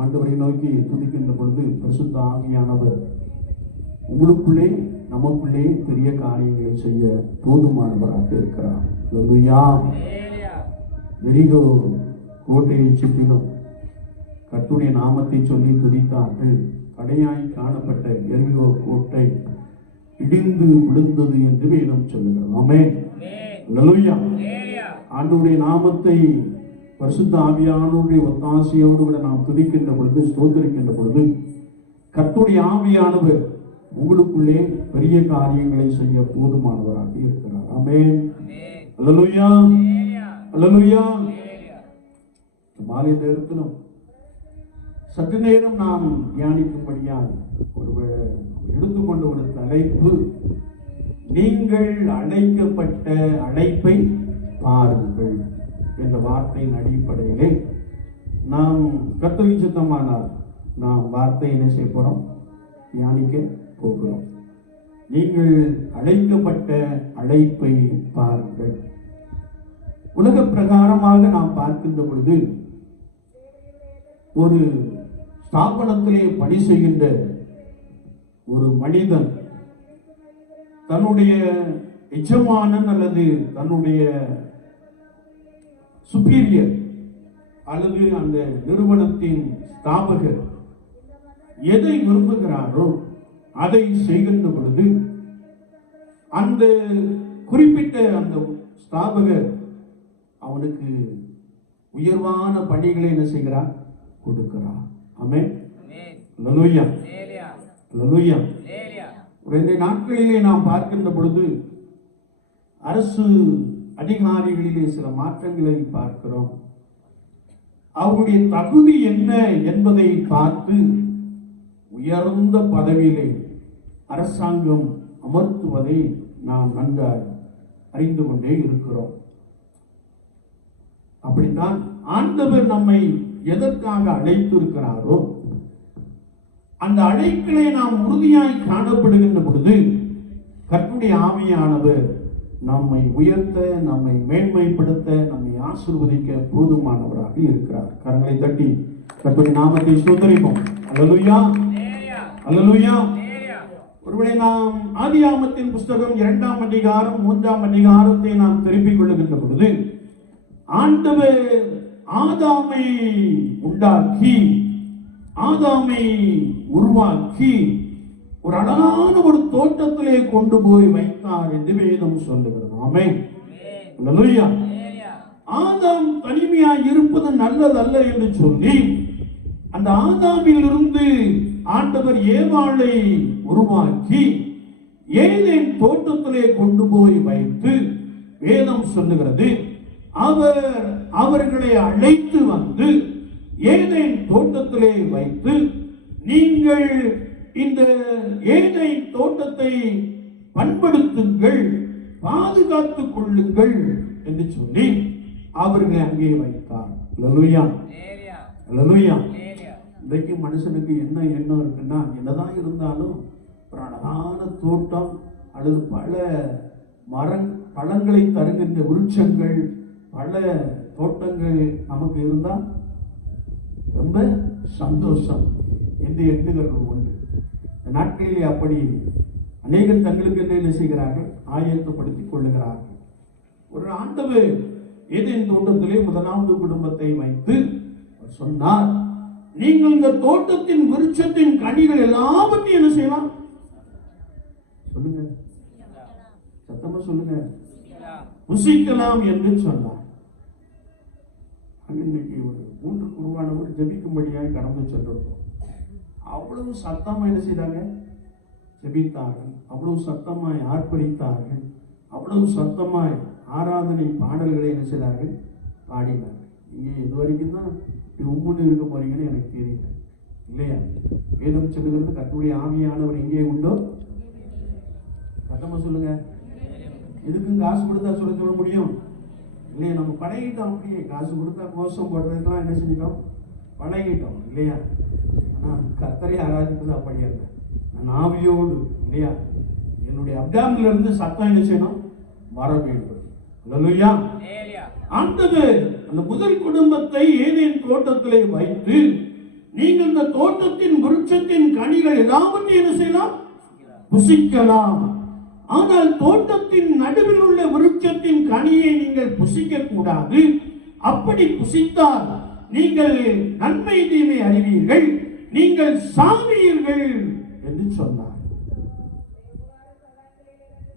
ஆண்டவரை நோக்கி துதிக்கின்ற பொழுது பரிசுத்த ஆவியானவர் உங்களுக்குள்ளே நமக்குள்ளே பெரிய காரியங்களை செய்ய போதுமானவராக இருக்கிறார். அல்லேலூயா. எரிகோ கோட்டையை சுற்றிலும் கர்த்தருடைய நாமத்தை சொல்லி துதித்தார்கள். கடையாய் காணப்பட்ட எரிகோ கோட்டை இடிந்து விழுந்தது என்று வேதம் சொல்லுகிறது. ஆமென். அல்லேலூயா. ஆண்டவருடைய நாமத்தை பரிசுத்த ஆவியானவருடைய ஒத்தாசையோடு கூட நாம் துதிக்கின்ற பொழுது, ஸ்தோத்திரிக்கின்ற பொழுது, கர்த்தருடைய ஆவியானவர் உங்களுக்குள்ளே பெரிய காரியங்களை செய்ய போதுமானவராக இருக்கிறார். ஆமென். அல்லேலூயா. அல்லேலூயா. மாலை நேரத்திலும் சற்று நேரம் நாம் தியானிக்கும்படியாக ஒருவேளை எடுத்துக்கொண்ட ஒரு தலைப்பு, நீங்கள் அழைக்கப்பட்ட அழைப்பை பாருங்கள் என்ற வார்த்தையின் அடிப்படையிலே நாம் கர்த்தருக்கு சித்தமானால் நாம் வார்த்தை என்ன செய்ய போறோம், தியானிக்க போகிறோம். நீங்கள் அழைக்கப்பட்ட அழைப்பை பாருங்கள். உலக பிரகாரமாக நாம் பார்க்கின்ற பொழுது ஒரு ஸ்தாபனத்திலே பணி செய்கின்ற ஒரு மனிதன் தன்னுடைய எஜமானன் அல்லது தன்னுடைய சுப்பீரியர் அல்லது அந்த நிறுவனத்தின் ஸ்தாபகர் எதை விரும்புகிறாரோ அதை செய்கின்ற பொழுது அந்த குறிப்பிட்ட அந்த ஸ்தாபகர் அவனுக்கு உயர்வான பணிகளை என்ன செய்கிறார், கொடுக்கிறார். ஆமென். அல்லேலூயா. அல்லேலூயா. இந்த நாட்களிலே நாம் பார்க்கின்ற பொழுது அரசு அதிகாரிகளிலே சில மாற்றங்களை பார்க்கிறோம். அவருடைய தகுதி என்ன என்பதை பார்த்து உயர்ந்த பதவியிலே அரசாங்கம் அமர்த்துவதை நாம் நன்றாக அறிந்து கொண்டே இருக்கிறோம். அப்படித்தான் ஆண்டவர் நம்மை எதற்காக அழைத்து இருக்கிறாரோ அந்த அழைப்பிலே நாம் உறுதியாய் காணப்படுகின்ற பொழுது கர்த்தருடைய ஆவியானவர் நம்மை உயர்த்த, நம்மை மேன்மைப்படுத்த, நம்மை ஆசீர்வதிக்க போதுமானவராக இருக்கிறார். கரங்களை தட்டி கர்த்தருடைய நாமத்தை ஸ்தோத்திரிப்போம். அல்லேலூயா. அல்லேலூயா. ஒருவேளை நாம் ஆதியாகமத்தின் புஸ்தகம் 2ஆம் அதிகாரம் 3ஆம் அதிகாரத்தை நாம் திருப்பிக் கொள்ளுகின்ற பொழுது ஆண்டவர் ஆதாமை உண்டாக்கி, ஆதாமை உருவாக்கி ஒரு அழகான ஒரு தோட்டத்திலே கொண்டு போய் வைத்தார் என்று வேதம் சொல்லுகிறது. ஆமென். அல்லேலூயா. ஆதாம் தனிமையாய் இருப்பது நல்லதல்ல என்று சொல்லி அந்த ஆதாமில் இருந்து ஆண்டவர் ஏவாளை உருவாக்கி ஏதேன் தோட்டத்திலே கொண்டு போய் வைத்து வேதம் சொல்லுகிறது அவர்களை அழைத்து வந்து ஏதேன் தோட்டத்திலே வைத்து, நீங்கள் இந்த ஏதேன் தோட்டத்தை பண்படுத்துங்கள், பாதுகாத்துக் கொள்ளுங்கள் என்று சொல்லி அவர்களை அங்கே வைத்தார். அல்லேலூயா. அல்லேலூயா. இன்றைக்கு மனுஷனுக்கு என்ன எண்ணம் இருக்குன்னா, என்னதான் இருந்தாலும் ஒரு அழகான தோட்டம் அல்லது பல பழங்களை தருகின்ற விருட்சங்கள், பல தோட்டங்கள் நமக்கு இருந்தால் ரொம்ப சந்தோஷம் என்று எண்ணுகிறது உண்டு. இந்த நாட்களிலே அப்படி அநேகர் தங்களுக்கு என்ன செய்கிறார்கள், ஆயத்தப்படுத்திக் கொள்ளுகிறார்கள். ஒரு ஆண்டவர் ஏதேன் தோட்டத்திலே முதலாவது குடும்பத்தை வைத்து சொன்னார், நீங்கள் இந்த தோட்டத்தின் விருட்சத்தின் கனிகள் எல்லாவற்றையும் என்ன செய்யலாம், சொல்லுங்க, சத்தமா சொல்லுங்க, புசிக்கலாம் என்று சொன்னார். இன்னைக்கு ஒரு 3 குருவானவர் ஜெபிக்கும்படியாக கடந்து சென்றிருக்கோம். அவ்வளவு சத்தமா என்ன செய்தாங்க, ஜெபித்தார்கள். அவ்வளவு சத்தமாய் ஆர்ப்பரித்தார்கள். அவ்வளவு சத்தமாய் ஆராதனை பாடல்களை என்ன செய்தார்கள், பாடினார்கள். இங்கே இது வரைக்கும் தான் உம்முன்னு இருக்க போறீங்கன்னு எனக்கு தெரியல, இல்லையா? வேதம் சொல்லுகிறது கர்த்தருடைய ஆவியானவர் எங்கே உண்டோ, சத்தமா சொல்லுங்க. எதுக்கும் காசு கொடுத்தா சொல்ல முடியும் இல்லையா? நம்ம பழகிட்டோம். அப்படியே காசு கொடுத்தா கோஷம் போடுறதுக்கெல்லாம் என்ன செஞ்சிட்டோம், பழகிட்டோம் இல்லையா? ஆனால் கர்த்தரை ஆராதிப்பது அப்படி அல்ல. நான் ஆவியோடு இல்லையா, என்னுடைய அப்டாமில் இருந்து சத்தம் என்ன செய்யணும், வர வேண்டும். அல்லேலூயா. ஆண்டவர் அந்த முதல் குடும்பத்தை ஏதேன் தோட்டத்திலே வைத்து நீங்கள் இந்த தோட்டத்தின் விருட்சத்தின் கனிகள் எல்லாவற்றையும் என்ன செய்யலாம்? புசிக்கலாம். ஆனால் தோட்டத்தின் நடுவில் உள்ள விருட்சத்தின் கனியை நீங்கள் புசிக்க கூடாது. அப்படி புசித்தால் நீங்கள் நன்மை தீமை அறிவீர்கள், நீங்கள் சாவீர்கள் என்று சொன்னார்.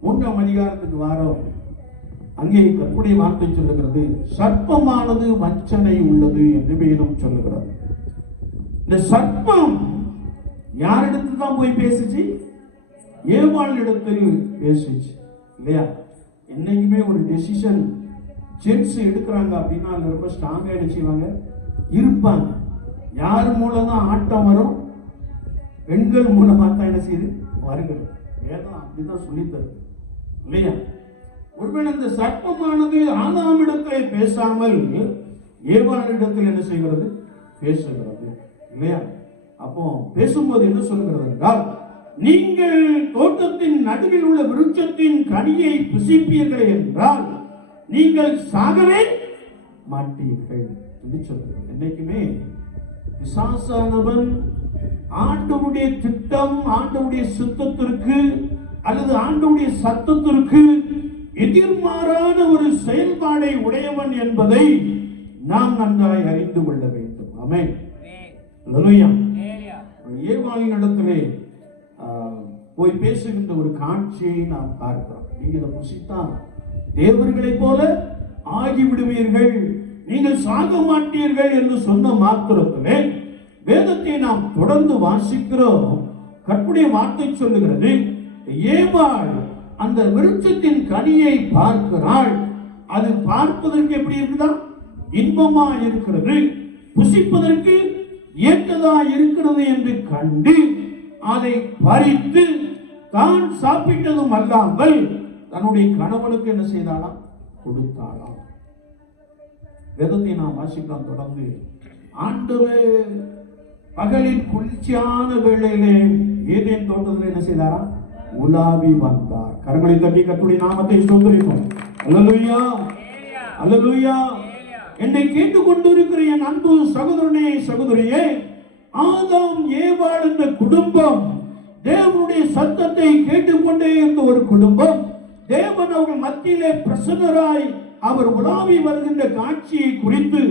3ஆம் அதிகாரத்துக்கு வாரோம். அங்கே கர்த்தருடைய வார்த்தை சொல்லுகிறது, சர்ப்பமானது வஞ்சனை உள்ளது என்று வேதம் சொல்லுகிறது. இந்த சர்ப்பம் யாரிடத்தில் தான் போய் பேசுச்சு? ஏவாள் இடத்தில் பேசுச்சு இல்லையா? என்னைக்குமே ஒரு டெசிஷன் ஜென்ஸ் எடுக்கிறாங்க அப்படின்னா அது ரொம்ப ஸ்ட்ராங்கா என்ன செய்வாங்க? இருப்பாங்க. யார் மூலம் தான் ஆட்டம் வரும்? பெண்கள் மூலமா தான் என்ன செய்யுது? வருகிறது. வேதம் அப்படிதான் சொல்லி தருது இல்லையா? ஒருவேளை இந்த சர்ப்பமானது ஆதாம் இடத்திலே பேசாமல் ஏவாளிடத்தில் என்ன செய்கிறது? பேசுகிறது இல்லையா? அப்போ பேசும்போது என்ன சொல்கிறது என்றால், நீங்கள் தோட்டத்தின் நடுவில் உள்ள விருட்சத்தின் கனியை புசிப்பீர்கள் என்றால் நீங்கள் சாகவே மாட்டீர்கள் என்று சொல்கிறது. என்னைக்குமே பிசாசானவன் ஆண்டவருடைய திட்டம், ஆண்டவருடைய சித்தத்திற்கு அல்லது ஆண்டவருடைய சத்தத்திற்கு எதிர்மாறான ஒரு செயல்பாடை உடையவன் என்பதை நாம் நன்றாய் அறிந்து கொள்ள வேண்டும். ஆமென். அல்லேலூயா. ஏவாளின் இடத்திலே போய் பேசுகின்ற ஒரு காட்சியை நாம் பார்க்கிறோம். நீங்க இதை புசித்தான் தேவர்களைப் போல ஆகிவிடுவீர்கள், நீங்கள் சாக மாட்டீர்கள் என்று சொன்ன மாத்திரத்திலே வேதத்தை நாம் தொடர்ந்து வாசிக்கிறோம். கர்த்தருடைய வார்த்தை சொல்லுகிறது, ஏவாள் அந்த விருட்சத்தின் கனியை பார்க்கிறாள். அது பார்ப்பதற்கு எப்படி இருக்குதா? இன்பமா இருக்கிறது, புசிப்பதற்கு ஏற்றதா இருக்கிறது என்று கண்டு அதை பறித்து தான் சாப்பிட்டதும் அல்லாமல் தன்னுடைய கணவனுக்கு என்ன செய்தாலாம்? கொடுத்தாளாம். வேதத்தை நாம் வாசிக்கலாம் தொடர்ந்து. ஆண்டவர் பகலின் குளிர்ச்சியான வேளையிலே ஏதேன் தோட்டத்தில் என்ன செய்தாராம்? உலாவி வந்தார். கரங்களை தட்டி கர்த்தருடைய நாமத்தை ஸ்தோத்திரிப்போம். அல்லேலூயா, அல்லேலூயா. என்னை கேட்டுக்கொண்டிருக்கிற என் அன்பு சகோதரனே, சகோதரியே, ஆதாம் ஏவாள் என்ற குடும்பம் தேவனுடைய சத்தத்தை கேட்டுக்கொண்டே இருந்த ஒரு குடும்பம். தேவன் அவர்கள் மத்தியிலே பிரசன்னராய் அவர் உலாவி வருகின்ற காட்சியை குறித்து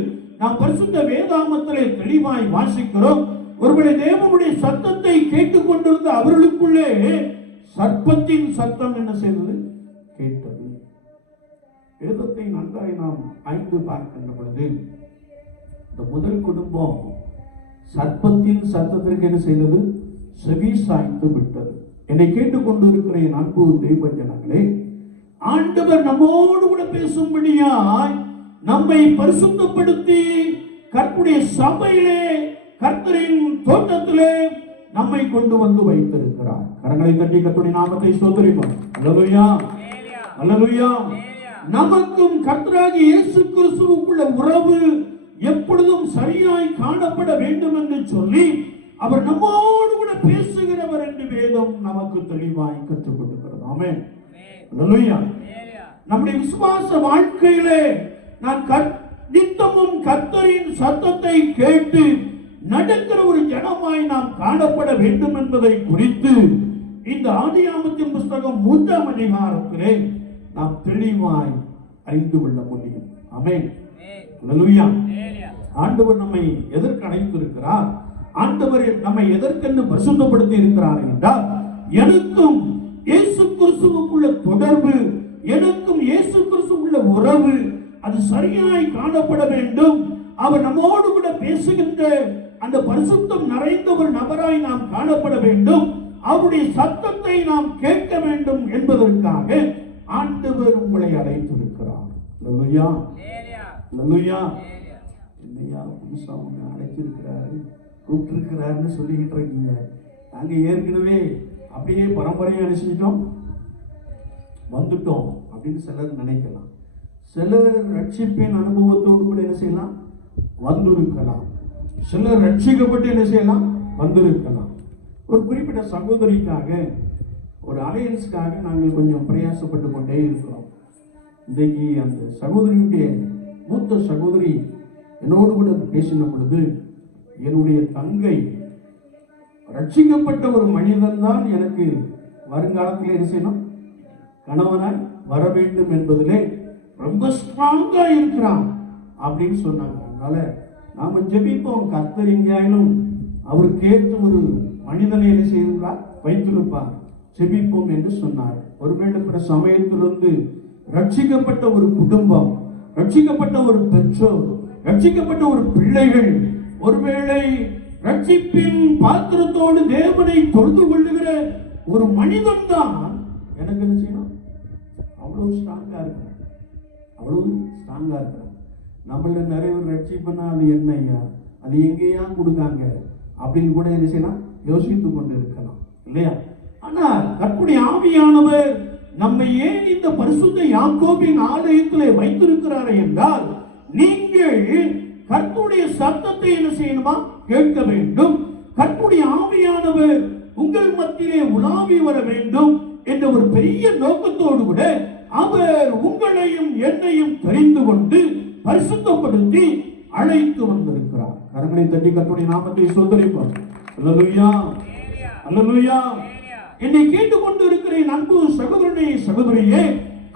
நாம் பரிசுத்த வேதாகமத்திலே தெளிவாய் வாசிக்கிறோம். ஒருவேளை தேவனுடைய சத்தத்தை கேட்டுக்கொண்டிருந்த அவர்களுக்குள்ளே சர்ப்பத்தின் சத்தம் என்ன செய்தது? கேட்டது. வேதத்தை நன்றாய் நாம் ஆய்ந்து பார்க்கின்ற பொழுது இந்த முதல் குடும்பம் சர்ப்பத்தின் சத்தத்திற்கு என்ன செய்தது? செவி சாய்த்து விட்டது. என்னை கேட்டுக்கொண்டு இருக்கிற என் அன்பு தெய்வ ஜனங்களே, ஆண்டவர் நம்மோடு கூட பேசும்படியாய் நம்மை பரிசுத்தப்படுத்தி கர்த்தருடைய சபையிலே, கர்த்தரின் தோட்டத்திலே நம்மை கொண்டு வந்து வைத்திருக்கிறார். கரங்களை தட்டி கர்த்தருடைய நாமத்தை ஸ்தோத்திரிப்போம். அல்லேலூயா, அல்லேலூயா. நமக்கும் கர்த்தராகிய இயேசு கிறிஸ்துவுக்குள்ள உறவு எப்பொழுதும் சரியாய் காணப்பட வேண்டும் என்று சொல்லி அவர் நம்மோடு கூட பேசுகிறவர் என்று வேதம் நமக்கு தெளிவாய் கற்றுக் கொடுக்கிறது. ஆமென். அல்லேலூயா. நம்முடைய விசுவாச வாழ்க்கையிலே நான் நித்தமும் கர்த்தரின் சத்தத்தை கேட்டு நடக்கிற ஒரு ஜனமாய் நாம் காணப்பட வேண்டும் என்பதை குறித்து இந்த ஆதியாகமத்தின் புத்தகம் 3ஆம் அதிகாரத்திலே நாம் தெளிவாய் அறிந்து கொள்ள முடியும். ஆமென். அல்லேலூயா. ஆண்டவர் நம்மை எதற்கு அழைத்திருக்கிறார்? ஆண்டவர் நம்மை எதற்கென்று பரிசுத்தப்படுத்தி இருக்கிறார் என்றால், எனக்கும் இயேசு கிறிஸ்துவுக்குள்ள தொடர்பு, எனக்கும் இயேசு கிறிஸ்துவுக்குள்ள உறவு அது சரியாய் காணப்பட வேண்டும். அவர் நம்மோடு கூட பேசுகின்ற அந்த பரிசுத்தம் நிறைந்த ஒரு நபராய் நாம் காணப்பட வேண்டும். அவருடைய சத்தத்தை நாம் கேட்க வேண்டும் என்பதற்காக ஆண்டவர் உங்களை அழைத்திருக்கிறார். அல்லேலூயா, அல்லேலூயா. என்னையா புதுசா உன்னை அழைச்சிருக்கிறாரு, கூப்பிட்டிருக்கிறாருன்னு சொல்லிக்கிட்டு இருக்கீங்க. நாங்க ஏற்கனவே அப்படியே பரம்பரையை அனுப்பிச்சிட்டோம், வந்துட்டோம் அப்படின்னு சிலர் நினைக்கலாம். சிலர் ரட்சிப்பின் அனுபவத்தோடு கூட என்ன செய்யலாம்? வந்திருக்கலாம். சிலர் ரட்சிக்கப்பட்டு என்ன செய்யலாம்? வந்திருக்கலாம். ஒரு குறிப்பிட்ட சகோதரிக்காக, ஒரு அலையன்ஸ்க்காக நாங்கள் கொஞ்சம் பிரயாசப்பட்டு கொண்டே இருக்கிறோம். இன்றைக்கு அந்த சகோதரியுடைய மூத்த சகோதரி என்னோடு கூட பேசின பொழுது என்னுடைய தங்கை ரட்சிக்கப்பட்ட ஒரு மனிதன் தான் எனக்கு வருங்காலத்தில் என்ன செய்யணும், கணவனாய் வர வேண்டும் என்பதிலே ரொம்ப ஸ்ட்ராங்கா இருக்கிறான் அப்படின்னு சொன்னாங்க. அதனால நாம ஜெபிப்போம், கர்த்தர் எங்கேயாயிலும் அவருக்கு ஏற்ற ஒரு மனிதனை என்ன செய்திருப்பார், வைத்திருப்பார், ஜெபிப்போம் என்று சொன்னார். ஒருவேளை பிற சமயத்திலிருந்து ரட்சிக்கப்பட்ட ஒரு குடும்பம், ரட்சிக்கப்பட்ட ஒரு பெற்றோர், ரட்சிக்கப்பட்ட ஒரு பிள்ளைகள், ஒருவேளை ரட்சிப்பின் பாத்திரத்தோடு தேவனை தொழுது கொள்ளுகிற ஒரு மனிதன் தான் எனக்கு என்ன செய்யணும், அவ்வளவு ஸ்ட்ராங்கா இருக்கிறான், அவ்வளவு ஸ்ட்ராங்கா இருக்கிறான். நம்மள நிறைய பேர் ரட்சிப்புன்னா அது என்னையா, அது எங்கேயா கொடுக்காங்க அப்படின்னு கூட என்ன செய்யலாம், யோசித்து கொண்டு இருக்கலாம் இல்லையா? ஆனால் கர்த்தருடைய ஆவியானவர் நம்மை ஏன் இந்த பரிசுத்த யாக்கோபின் ஆலயத்திலே வைத்திருக்கிறார் என்றால், நீங்கள் கர்த்தருடைய சத்தத்தை என்ன செய்யணுமா, கேட்க வேண்டும். கர்த்தருடைய ஆவியானவர் உங்கள் மத்தியிலே உலாவி வர வேண்டும் என்ற ஒரு பெரிய நோக்கத்தோடு கூட அவர் உங்களையும் என்னையும் தெரிந்து கொண்டு பரிசுத்தப்படுத்தி அழைத்து வந்திருக்கிறார். கரங்களை தட்டி கர்த்தருடைய நாமத்தை ஸ்தோத்திரிப்போம். அல்லேலூயா, அல்லேலூயா. என்னை கேட்டுக்கொண்டு இருக்கிற அன்பு சகோதரனே, சகோதரியே,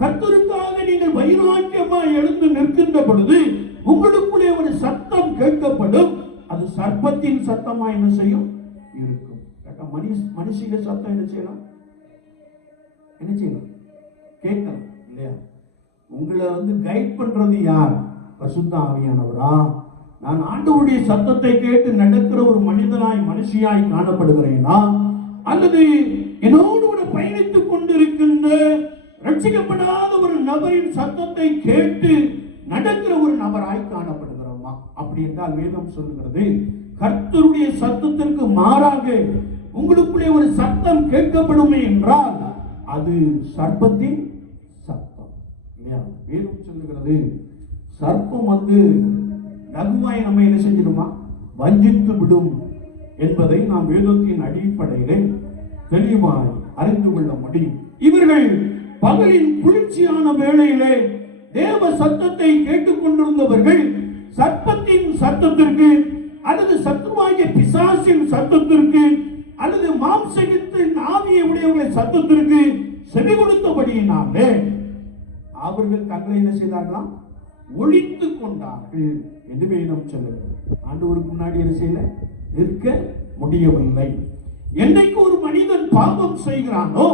கர்த்தருக்காக நீங்கள் வைராக்கியமாய் எழுந்து நிற்கின்ற பொழுது உங்களுக்குள்ளே ஒரு சத்தம் கேட்கப்படும். அது சர்ப்பத்தின் சத்தமா என்ன செய்யும், இருக்கும். மனுஷிக சத்தம் என்ன செய்யலாம், என்ன செய்யலாம், கேட்கலாம் இல்லையா? உங்களை கைட் பண்றது யார், பரிசுத்த ஆவியானவரா? நான் ஆண்டவருடைய சத்தத்தை கேட்டு நடக்கிற ஒரு மனிதனாய் மனுஷியாய் காணப்படுகிறேனா, அல்லது என்னோடு கூட பயணித்துக் கொண்டிருக்கின்ற ரட்சிக்கப்படாத ஒரு நபரின் சத்தத்தை கேட்டு நடக்கிற ஒரு நபராய் காணப்படுகிறோமா? அப்படி என்றால் வேதம் சொல்லுகிறது, கர்த்தருடைய சத்தத்திற்கு மாறாக உங்களுக்குள்ளே ஒரு சத்தம் கேட்கப்படுமே என்றால் அது சர்ப்பத்தின் சத்தம் இல்லையா? வேதம் சொல்லுகிறது, சர்ப்பம் லகுவாய் நம்ம என்ன செஞ்சிடுமா, வஞ்சித்து விடும் என்பதை நாம் வேதத்தின் அடிப்படையிலே தெளிவாய் அறிந்து கொள்ள முடியும். இவர்கள் பகலின் குளிர்ச்சியான வேளையிலே தேவ சத்தத்தை கேட்டுக் கொண்டிருந்தவர்கள் சர்ப்பத்தின் சத்தத்திற்கு அல்லது சத்துருவாகிய பிசாசின் சத்தத்திற்கு அல்லது மாம்சத்தின் ஆவியை உடையவர்களின் சத்தத்திற்கு செவி கொடுத்தபடியினாலே அவர்கள் தங்களை என்ன செய்தார்களாம், ஒழித்துக் கொண்டார்கள் என்று வேதம் சொல்லுகிறது. ஆண்டவருக்கு முன்னாடி என்ன செய்யல, நிற்க முடியவில்லை. என்னைக்கு ஒரு மனிதன் பாவம் செய்கிறானோ,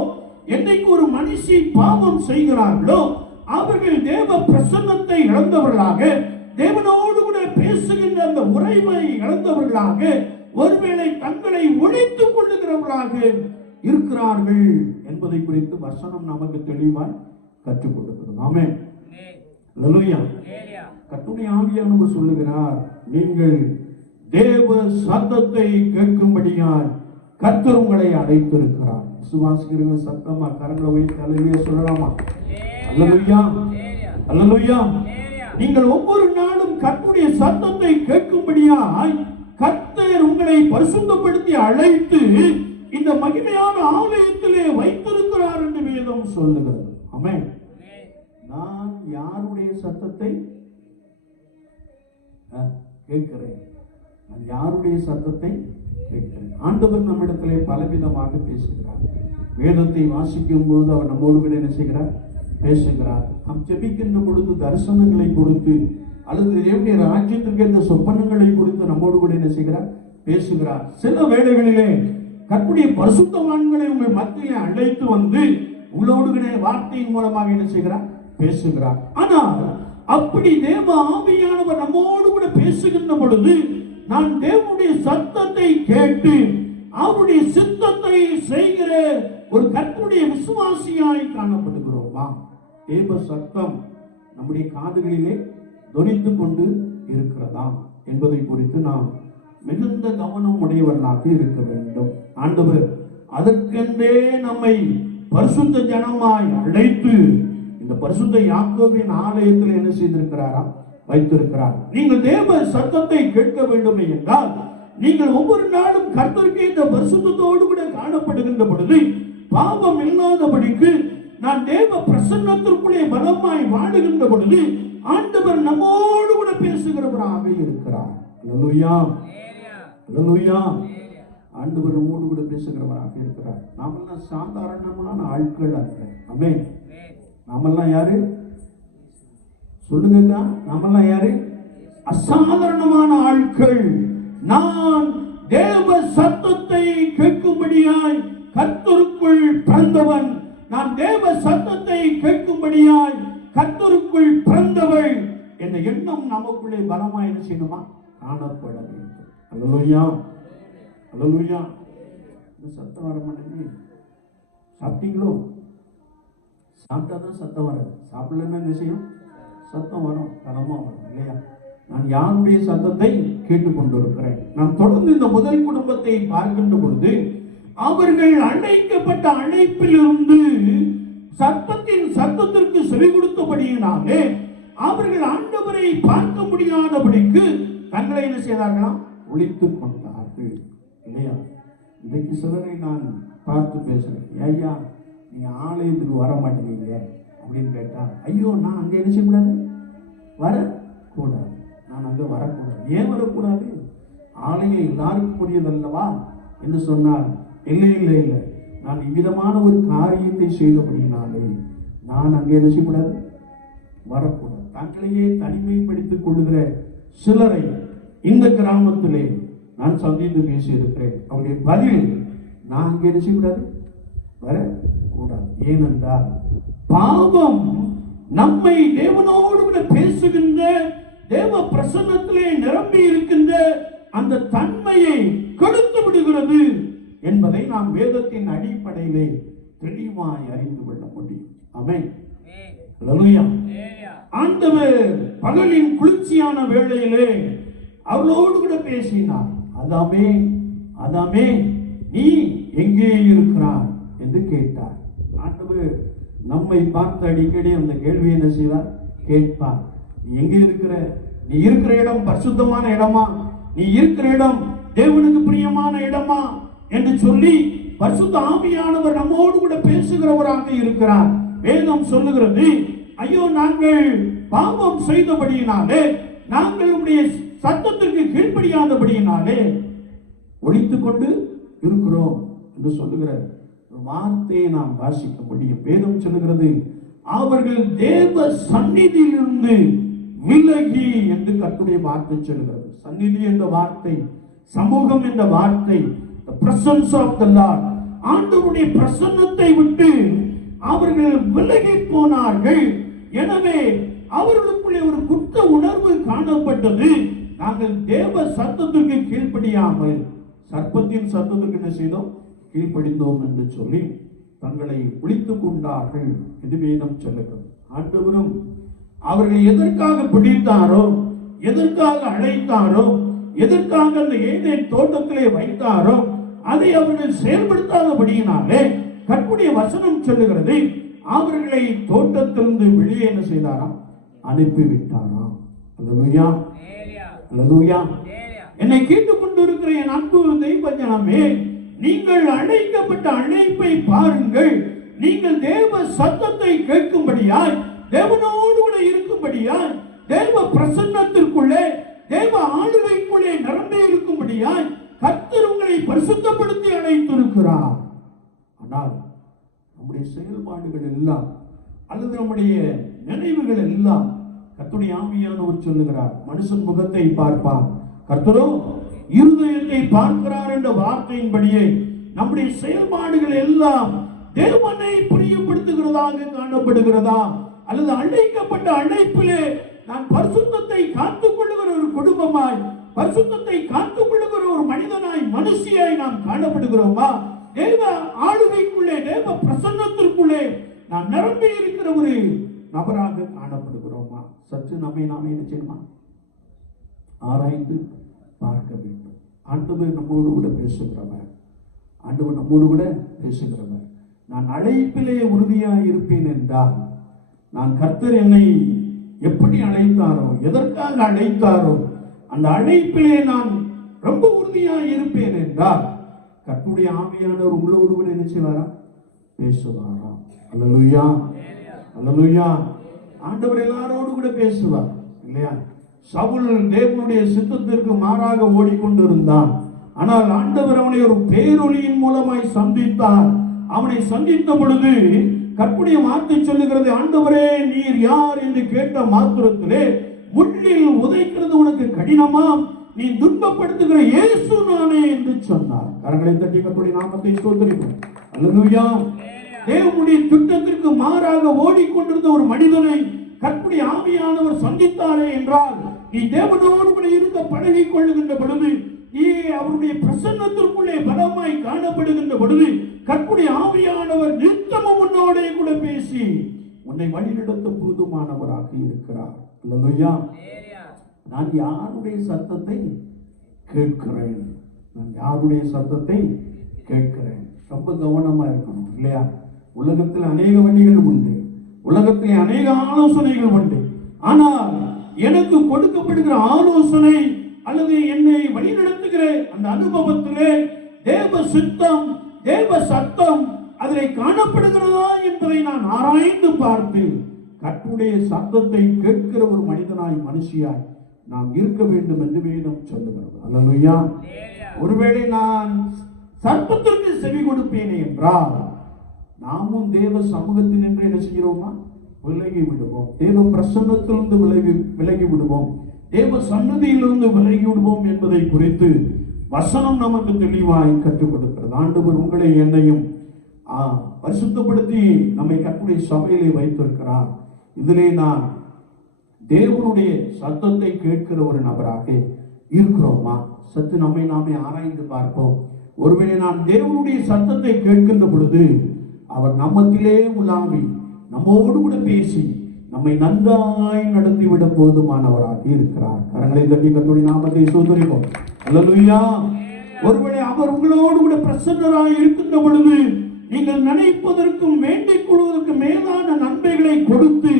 என்னைக்கு ஒரு மனுஷி பாவம் செய்கிறார்களோ, அவர்கள் தேவ பிரசன்னத்தை இழந்தவர்களாக, தேவனோடு கூட பேசுகின்ற அந்த உறவை இழந்தவர்களாக, ஒருவேளை தங்களை ஒழித்துக் கொள்ளுகிறவர்களாக இருக்கிறார்கள் என்பதை குறித்து வசனம் நமக்கு தெளிவாய் கற்றுக் கொடுக்கிறது. ஆமென், அல்லேலூயா. கர்த்தருடைய ஆவியானவர் சொல்லுகிறார், நீங்கள் தேவ சத்தத்தை கேட்கும்படியாய் கர்த்தர் உங்களை அழைத்திருக்கிறார். விசுவாசிக்கிறவங்க சத்தமா கரங்களை வைத்து அல்லேலூயா சொல்லலாமா? அல்லேலூயா, அல்லேலூயா. நீங்கள் ஒவ்வொரு நாளும் கர்த்தருடைய சத்தத்தை கேட்கும்படியாய் கர்த்தர் உங்களை பரிசுத்தப்படுத்தி அழைத்து இந்த மகிமையான ஆலயத்திலே வைத்திருக்கிறார் என்று வேதம் சொல்லுகிறது. ஆமென். நான் யாருடைய சத்தத்தை கேட்கிறேன்? நான் யாருடைய சத்தத்தை கேட்கிறேன்? ஆண்டவர் நம்மிடத்திலே பலவிதமாக பேசுகிறார். வேதத்தை வாசிக்கும் போது அவர் நம்மோடு கூட என்ன செய்கிறார், பேசுகிறார். நாம் ஜெபிக்கின்ற பொழுது தரிசனங்களை கொடுத்து அல்லது தேவனுடைய ராஜ்யத்திற்கு இந்த சொப்பனங்களை கொடுத்து நம்மோடு கூட என்ன செய்கிறார், பேசுகிறார். சில வேளைகளிலே கர்த்தருடைய பரிசுத்தவான்களை உங்கள் மத்தியிலே அழைத்து வந்து உங்களோடு கூட வார்த்தையின் மூலமாக என்ன செய்கிறார், பேசுகிறார். ஆனால் அப்படி தேவ ஆவியானவர் நம்மோடு கூட பேசுகின்ற பொழுது நான் தேவனுடைய சத்தத்தை கேட்டு அவருடைய சித்தத்தை செய்கிற ஒரு கர்த்தருடைய விசுவாசியாய் காணப்படுகிறோமா? தேவ சத்தம் நம்முடைய காதுகளிலே தொனித்துக் கொண்டு இருக்கிறதா என்பதை குறித்து நாம் மிகுந்த கவனம் உடையவர்களாக இருக்க வேண்டும். ஆண்டவர் அதற்கென்றே நம்மை பரிசுத்த ஜனமாய் அழைத்து இந்த பரிசுத்த யாக்கோபின் ஆலயத்தில் என்ன செய்திருக்கிறாரா, வைத்திருக்கிறார். நீங்கள் தேவ சத்தத்தை கேட்க வேண்டும் என்றால் நீங்கள் ஒவ்வொரு நாளும் கர்த்தருக்கு இந்த பரிசுத்தத்தோடு கூட காணப்படுகின்ற பொழுது பாவம் இல்லாதபடிக்கு நான் தேவ பிரசன்னத்திற்குள்ளே பலமாய் வாடுகின்ற பொழுது ஆண்டவர் நம்மோடு கூட பேசுகிறவராக இருக்கிறார். அல்லேலூயா, அல்லேலூயா. ஆண்டவர் நம்மோடு கூட பேசுகிறவராக இருக்கிறார். நாமெல்லாம் சாதாரணமான ஆட்கள் அல்ல. ஆமென். நாமெல்லாம் யாரு சொல்லுங்க? நாமெல்லாம் யாரு? அசாதாரணமான ஆட்கள். நான் தேவ சத்தத்தை கேட்கும்படியாய் கர்த்தருக்குள் பிறந்தவன். நான் தேவ சத்தத்தை கேட்கும்படியாய் கர்த்தருக்குள் பிறந்தவள் என்ற எண்ணம் நமக்குள்ளே பலமாய் என்ன செய்யணுமா? காணப்பட வேண்டும். அல்லேலூயா, அல்லேலூயா. இந்த சத்தம் வர மாட்டேங்குது. சாப்பிட்டீங்களோ? சாப்பிட்டா தான் சத்தம் வராது. சாப்பிடலன்னா என்ன செய்யும்? சத்தம் வரும், பலமா வரும் இல்லையா? நான் யாருடைய சத்தத்தை கேட்டுக்கொண்டிருக்கிறேன். நாம் தொடர்ந்து இந்த முதல் குடும்பத்தை பார்க்கின்ற பொழுது அவர்கள் அழைக்கப்பட்ட அழைப்பில் இருந்து சத்தத்திற்கு செவி கொடுத்தபடியினாலே அவர்கள் ஆண்டவரை பார்க்க முடியாதபடிக்கு தங்களை என்ன செய்தார்களாம்? ஒளித்துக் கொண்டார்கள் இல்லையா? இன்றைக்கு சிலரை நான் பார்த்து பேசுறேன். ஐயா, நீங்க ஆலயத்துக்கு வர மாட்டேங்க அப்படின்னு கேட்டா, ஐயோ நான் அங்க என்ன செய்யக்கூடாது? வரக்கூடாது. நான் அங்க வரக்கூடாது. ஏன் வரக்கூடாது? ஆலயம் எல்லாருக்கும் கூடியதல்லவா என்று சொன்னார். இல்லை இல்லை இல்லை, நான் இவ்விதமான ஒரு காரியத்தை செய்தபடியினாலே நான் அங்கே என்ன செய்யக்கூடாது? வரக்கூடாது. தங்களையே தனிமைப்படுத்திக் கொள்ளுகிற சிலரை இந்த கிராமத்திலே நான் சந்தித்து பேசியிருக்கிறேன். அவருடைய பதில், நான் அங்கே என்ன செய்யக்கூடாது? வரக்கூடாது. ஏனென்றால் பாவம் நம்மை தேவனோடு கூட பேசுகின்ற, தேவ பிரசன்னத்திலே நிரம்பி இருக்கின்ற அந்த தன்மையை கெடுத்து விடுகிறது என்பதை நாம் வேதத்தின் அடிப்படையிலே தெளிவாய் அறிந்து கொள்ள முடியும். ஆமென். அல்லேலூயா. ஆண்டவர் பகலின் குளிர்ச்சியான வேளையிலே அவளோடு கூட பேசினார். ஆதாமே, ஆதாமே, நீ எங்கே இருக்கிறாய் என்று கேட்டார். ஆண்டவர் நம்மை பார்த்து அடிக்கடி அந்த கேள்வி என்ன செய்வார்? கேட்பார். நீ எங்கே இருக்கிற? நீ இருக்கிற இடம் பரிசுத்தமான இடமா? நீ இருக்கிற இடம் தேவனுக்கு பிரியமான இடமா என்று சொல்லி பரிசுத்த ஆவியானவர் நம்மோடு கூட பேசுகிறவராக இருக்கிறார். வேதம் சொல்லுகிறது, ஐயோ நாங்கள் பாவம் செய்தபடியினாலே, நாங்கள் உடைய சத்தத்திற்கு கீழ்ப்படியாதபடியினாலே ஒளித்துக் கொண்டு இருக்கிறோம் என்று சொல்லுகிற வார்த்தையை நாம் வாசிக்க முடியும். வேதம் சொல்லுகிறது, அவர்கள் தேவ சந்நிதியிலிருந்து விலகி என்று கர்த்தருடைய வார்த்தை சொல்லுகிறது. சந்நிதி என்ற வார்த்தை, சமூகம் என்ற வார்த்தை, the presence of the Lord, ஆண்டவருடைய பிரசன்னத்தை விட்டு அவர்கள் விலகி போனார்கள். எனவே அவர்களுக்குள்ளே ஒரு குற்ற உணர்வு காணப்பட்டது. நாங்கள் தேவ சத்தத்திற்கு கீழ்ப்படியாமல் சர்ப்பத்தின் சத்தத்திற்கு என்ன செய்தோம்? கீழ்ப்படிந்தோம் என்று சொல்லி தங்களை ஒளித்துக் கொண்டார்கள் என்று வேதம் சொல்லுகிறது. ஆண்டவரும் அவர்களை எதற்காக பிடித்தாரோ, எதற்காக அழைத்தாரோ, எதற்காக அந்த ஏதேன் தோட்டத்திலே வைத்தாரோ, அதை அவர்கள் செயல்படுத்தாதபடியினாலே கர்த்தருடைய வசனம் சொல்லுகிறது, அவர்களை தோட்டத்திலிருந்து வெளியே என்ன செய்தாராம்? அனுப்பிவிட்டாராம். அல்லேலூயா, அல்லேலூயா. என்னை கேட்டுக்கொண்டிருக்கிற என் அன்பு தெய்வ ஜனமே, நீங்கள் அழைக்கப்பட்ட அழைப்பை பாருங்கள். நீங்கள் தேவ சத்தத்தை கேட்கும்படியாய், தேவனோடு கூட இருக்கும்படியாய், தேவ பிரசன்னத்திற்குள்ளே, தேவ ஆளுகைக்குள்ளே நிரம்பி இருக்கும்படியாய் கர்த்தர் உங்களை பரிசுத்தப்படுத்தி அழைத்திருக்கிறார். ஆனால் நம்முடைய செயல்பாடுகள் எல்லாம் அல்லது நம்முடைய நினைவுகள் எல்லாம் கர்த்தருடைய ஆவியானவர் சொல்லுகிறார், மனுஷன் முகத்தை பார்ப்பான், கர்த்தரோ இருதயத்தை பார்க்கிறார் என்ற வார்த்தையின்படியே நம்முடைய செயல்பாடுகள் எல்லாம் தேவனை பிரியப்படுத்துகிறதாக காணப்படுகிறதா, அல்லது அழைக்கப்பட்ட அழைப்பிலே நான் பரிசுத்தத்தை காத்துக் கொள்ளுகிற ஒரு குடும்பமாய், பரிசுத்தத்தை காத்துக் கொள்ளுகிற ஒரு மனிதனாய், மனுஷியாய் நாம் காணப்படுகிறோமா? தேவ ஆளுகைக்குள்ளே, தேவ பிரசன்னத்திற்குள்ளே நாம் நிரம்பி இருக்கிற ஒரு நபராக காணப்படுகிறோமா? சற்று நம்மை நாமே என்ன செய்யணுமா? ஆராய்ந்து பார்க்க வேண்டும். ஆண்டவர் நம்மோடு கூட பேசுகிறவர், ஆண்டவர் நம்மோடு கூட பேசுகிறவர். நான் அழைப்பிலே உறுதியாக இருப்பேன் என்றால், நான் கர்த்தர் என்னை எப்படி அழைத்தாரோ, எதற்காக அழைத்தாரோ, அந்த அழைப்பிலே நான் ரொம்ப உறுதியாக இருப்பேன் என்றால் கர்த்தருடைய ஆவியானவர் உங்களோடு கூட என்ன செய்வாரா? பேசுவாராம். அல்லேலூயா, அல்லேலூயா. ஆண்டவர் எல்லாரோடு கூட பேசுவார் இல்லையா? சவுல் தேவனுடைய சித்தத்திற்கு மாறாக ஓடிக்கொண்டிருந்தான். ஆனால் ஆண்டவர் அவனை ஒரு பேரொளியின் மூலமாய் சந்தித்தார். அவனை சந்தித்த பொழுது கர்த்தருடைய வார்த்தை சொல்லுகிறது, ஆண்டவரே நீர் யார் என்று கேட்ட மாத்திரத்திலே, முள்ளில் உதைக்கிறது உனக்கு கடினமா, நீ துன்பப்படுத்துகிற இயேசு நானே என்று சொன்னார். கரங்களை தட்டி கர்த்தருடைய நாமத்தை ஸ்தோத்திரிப்போம். அல்லேலூயா. தேவனுடைய திட்டத்திற்கு மாறாக ஓடிக்கொண்டிருந்த ஒரு மனிதனை கர்த்தருடைய ஆவியானவர் சந்தித்தாரே என்றால், நீ தேவனோடு கூட இருக்க பழகிக் கொள்ளுகின்ற பொழுது, நீ அவருடைய பிரசன்னத்திற்குள்ளே பலமாய் காணப்படுகின்ற பொழுது, கர்த்தருடைய ஆவியானவர் நித்தமும் உன்னோட கூட பேசி உன்னை வழிநடத்த போதுமானவராக இருக்கிறார். அல்லேலூயா. நான் யாருடைய சத்தத்தை கேட்கிறேன்? நான் யாருடைய சத்தத்தை கேட்கிறேன்? ரொம்ப கவனமா இருக்கணும் இல்லையா? உலகத்தில் அநேக வழிகள் உண்டு, உலகத்தில் அநேக ஆலோசனைகள் உண்டு. ஆனால் எனக்கு கொடுக்கப்படுகிற ஆலோசனை அல்லது என்னை வழிநடத்துகிற அந்த அனுபவத்திலே தேவ சித்தம், தேவ சத்தம் அதிலே காணப்படுகிறதா என்பதை நான் ஆராய்ந்து பார்த்து கர்த்தருடைய சத்தத்தை கேட்கிற ஒரு மனிதனாய், மனுஷியாய் நாம் இருக்க வேண்டும் என்று வேதம் சொல்லுகிறது. அல்லேலூயா. ஒருவேளை நான் சத்தத்திற்கு செவி கொடுப்பேனே என்றால், நாமும் தேவ சமூகத்தில் என்று என்ன செய்கிறோமா? விலகி விடுவோம். தேவ பிரசன்னத்திலிருந்து விலகி விடுவோம். தேவ சன்னதியிலிருந்து விலகி விடுவோம் என்பதை குறித்து வசனம் நமக்கு தெளிவாய் கற்றுக் கொடுக்கிறது. ஆண்டவர் உங்களை என்னையும் பரிசுத்தப்படுத்தி நம்மை கர்த்தருடைய சபையிலே வைத்திருக்கிறார். இதிலே நான் தேவனுடைய சத்தத்தை கேட்கிற ஒரு நபராக இருக்கிறோமா? சற்று நம்மை நாமே ஆராய்ந்து பார்ப்போம். ஒருவேளை நான் தேவனுடைய சத்தத்தை கேட்கின்ற பொழுது அவர் நம்மத்திலே உலாவி நம்மோடு கூட பேசி நம்மை நன்றாய் நடத்திவிட போதுமானவராக இருக்கிறார். கரங்களை தட்டி கர்த்தருடைய நாமத்தை ஸ்தோத்திரிப்போம். அல்லேலூயா. ஒருவேளை அவர் உங்களோடு கூட பிரசன்னராய் இருக்கின்ற பொழுது, நீங்கள் நினைப்பதற்கும் வேண்டிக் கொள்வதற்கு மேலான நன்மைகளை கொடுத்து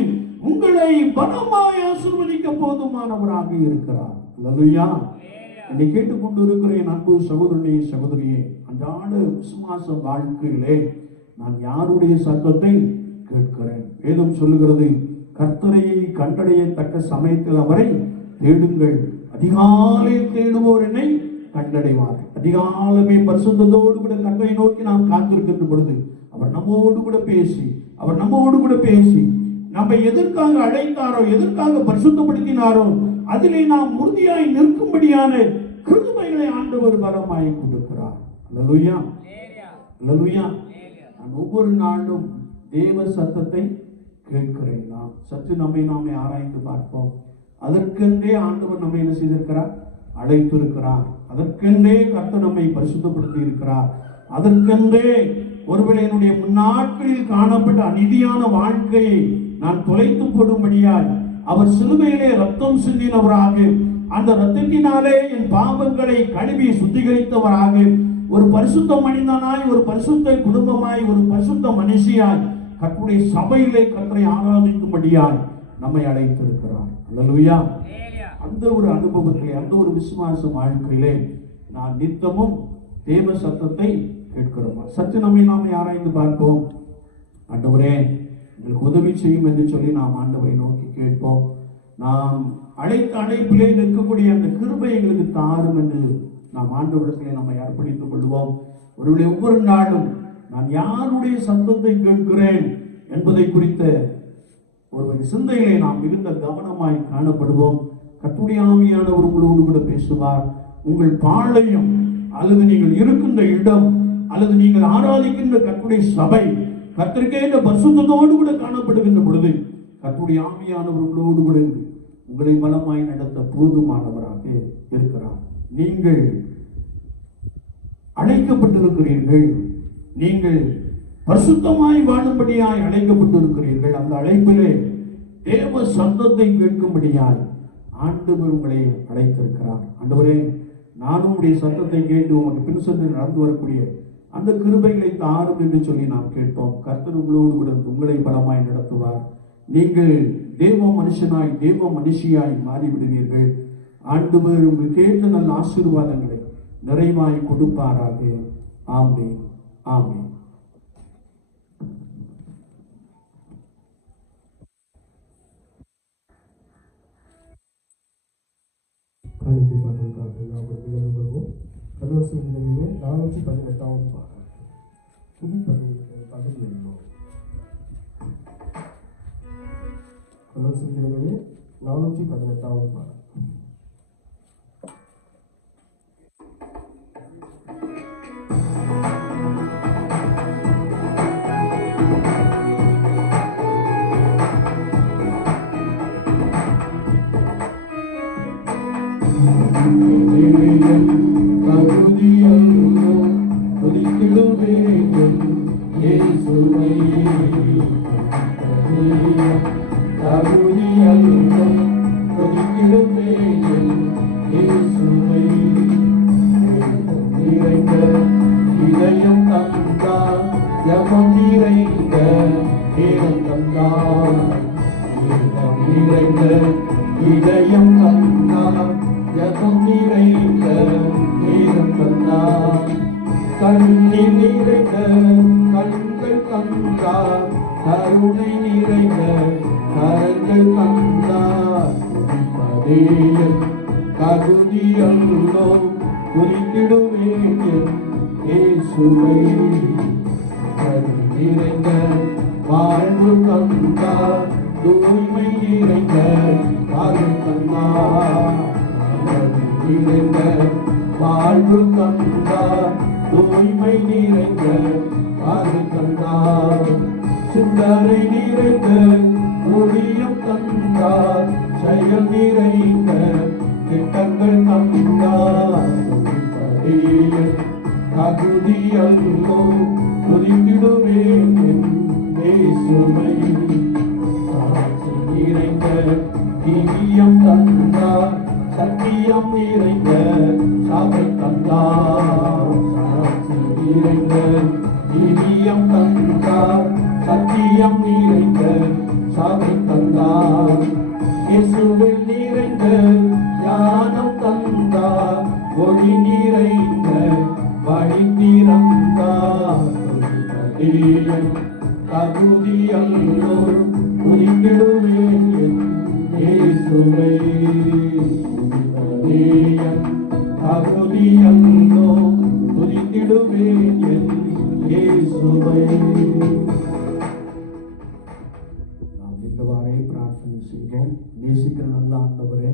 உங்களை பலமாய் ஆசீர்வதிக்க போதுமானவராக இருக்கிறார். அல்லேலூயா. என்னை கேட்டுக்கொண்டு இருக்கிற என் அன்பு சகோதரனே, சகோதரியே, அன்றாட விசுவாச வாழ்க்கையிலே நான் யாருடைய சத்தத்தை கேட்கிறேன்? வேதம் சொல்லுகிறது, கர்த்தரை கண்டடையத்தக்க சமயத்தில் அவரை தேடுங்கள், அதிகாலை தேடுவோர் என்னை கண்டடைவார். அதிகாலமே பரிசுத்தத்தோடு கூட கர்த்தரை நோக்கி நாம் காத்திருக்கின்ற பொழுது அவர் நம்மோடு கூட பேசி நம்மை எதற்காக அழைத்தாரோ, எதற்காக பரிசுத்தப்படுத்தினாரோ, அதிலே நாம் உறுதியாய் நிற்கும்படியான கிருபைகளை ஆண்டவர் பலமாய் கொடுக்கிறார். அல்லேலூயா. அல்லேலூயா. நான் ஒவ்வொரு நாளும் தேவ சத்தத்தை கேட்கிறேன். நாம் சற்று நம்மை நாமே ஆராய்ந்து பார்ப்போம். அதற்கென்றே ஆண்டவர் நம்மை என்ன செய்திருக்கிறார்? அழைத்திருக்கிறார். அதற்கென்றே கர்த்தர் நம்மை பரிசுத்தப்படுத்தி இருக்கிறார். அதற்கென்றே ஒருவேளை என்னுடைய முன்னாட்களில் காணப்பட்ட அநீதியான வாழ்க்கையை நான் தொலைத்து போடும்படியாய் அவர் சிலுவையிலே ரத்தம் சிந்தினவராக, அந்த ரத்தத்தினாலே என் பாவங்களை கழுவி சுத்திகரித்தவராக, ஒரு பரிசுத்த மனிதனாய், ஒரு பரிசுத்த குடும்பமாய், ஒரு பரிசுத்த மனுஷியாய் கர்த்தருடைய சபையிலே கர்த்தரை ஆராதிக்கும்படியாய் நம்மை அழைத்திருக்கிறார். அல்லேலூயா. அந்த ஒரு அனுபவத்திலே, அந்த ஒரு விசுவாச வாழ்க்கையிலே நான் நித்தமும் தேவ சத்தத்தை கேட்கிறோமா? சற்று நம்மை நாமே ஆராய்ந்து பார்ப்போம். ஆண்டவரே எங்களுக்கு உதவி செய்யும் என்று சொல்லி நாம் ஆண்டவரை நோக்கி கேட்போம். நாம் அழைத்த அழைப்பிலே நிற்கக்கூடிய அந்த கிருபை எங்களுக்கு தாரும் என்று நாம் ஆண்டவரிடத்திலே நம்மை அர்ப்பணித்துக் கொள்வோம். ஒருவேளை ஒவ்வொரு நாளும் நான் யாருடைய சத்தத்தை கேட்கிறேன் என்பதை குறித்த ஒரு சிந்தையிலே நாம் மிகுந்த கவனமாய் காணப்படுவோம். கர்த்தருடைய ஆவியானவர் உங்களோடு கூட பேசுவார். உங்கள் பாளையம் அல்லது நீங்கள் இருக்கின்ற இடம் அல்லது நீங்கள் ஆராதிக்கின்ற கர்த்தருடைய சபை கர்த்தருக்கேற்ற பரிசுத்தத்தோடு கூட காணப்படுகின்ற பொழுது கர்த்தருடைய ஆவியானவர் உங்களோடு கூட உங்களை பலமாய் நடத்த போதுமானவராக இருக்கிறார். நீங்கள் அழைக்கப்பட்டிருக்கிறீர்கள். நீங்கள் பரிசுத்தமாய் வாழும்படியாய் அழைக்கப்பட்டிருக்கிறீர்கள். அந்த அழைப்பிலே தேவ சத்தத்தை கேட்கும்படியாய் ஆண்டவர் உங்களை அழைத்திருக்கிறார். ஆண்டவரே, நானும் உடைய சத்தத்தை கேட்டு உமக்கு பின் சென்று நடந்து வரக்கூடிய அந்த கிருபைகளை தாரும் என்று சொல்லி நாம் கேட்போம். கர்த்தர் உங்களோடு கூட உங்களை பலமாய் நடத்துவார். நீங்கள் தேவ மனுஷனாய், தேவ மனுஷியாய் மாறிவிடுவீர்கள். ஆண்டவர் உங்களுக்கு கேட்ட நல்ல ஆசீர்வாதங்களை நிறைவாய் கொடுப்பாராக. ஆமென். ஆமென். காரியத்தை பார்ப்பதற்காக நாம் விளங்குவோம். கொலோசியர் நிலையிலே 418வது பாடல். பகுதி எல்லோ கொலோசியர் நிலையிலே 418வது பாடல். நேசிக்கிற நல்ல ஆண்டவரே,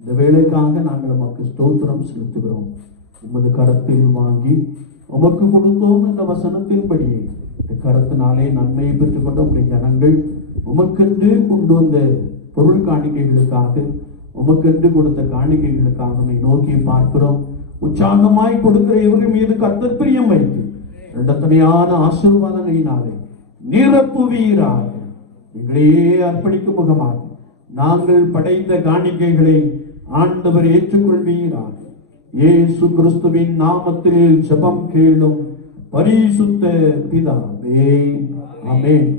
இந்த வேலைக்காக நாங்கள் உமக்கு ஸ்தோத்திரம் செலுத்துகிறோம். உமது கரத்தில் வாங்கி உமக்கு கொடுத்தோம் என்ற வசனத்தின்படியே இந்த கரத்தினாலே நன்மையை பெற்றுக்கொண்ட உடைய ஜனங்கள் உமக்கென்று கொண்டு வந்த பொருள் காணிக்கைகளுக்காக, உமக்கென்று கொடுத்த காணிக்கைகளுக்காக நோக்கி பார்க்கிறோம். உற்சாகமாய் கொடுக்கிற இவர்கள் மீது கர்த்தர் பிரியம் வைத்து இரண்டத்தனையான ஆசீர்வாதங்களினாலே நிரப்புவீராக. எங்களையே அர்ப்பணிக்கும் முகமாக நாங்கள் படைத்த காணிக்கைகளை ஆண்டவர் ஏற்றுக்கொள்வீராக. இயேசு கிறிஸ்துவின் நாமத்தில் ஜெபம் கேளும் பரிசுத்த பிதாவே, ஆமென்.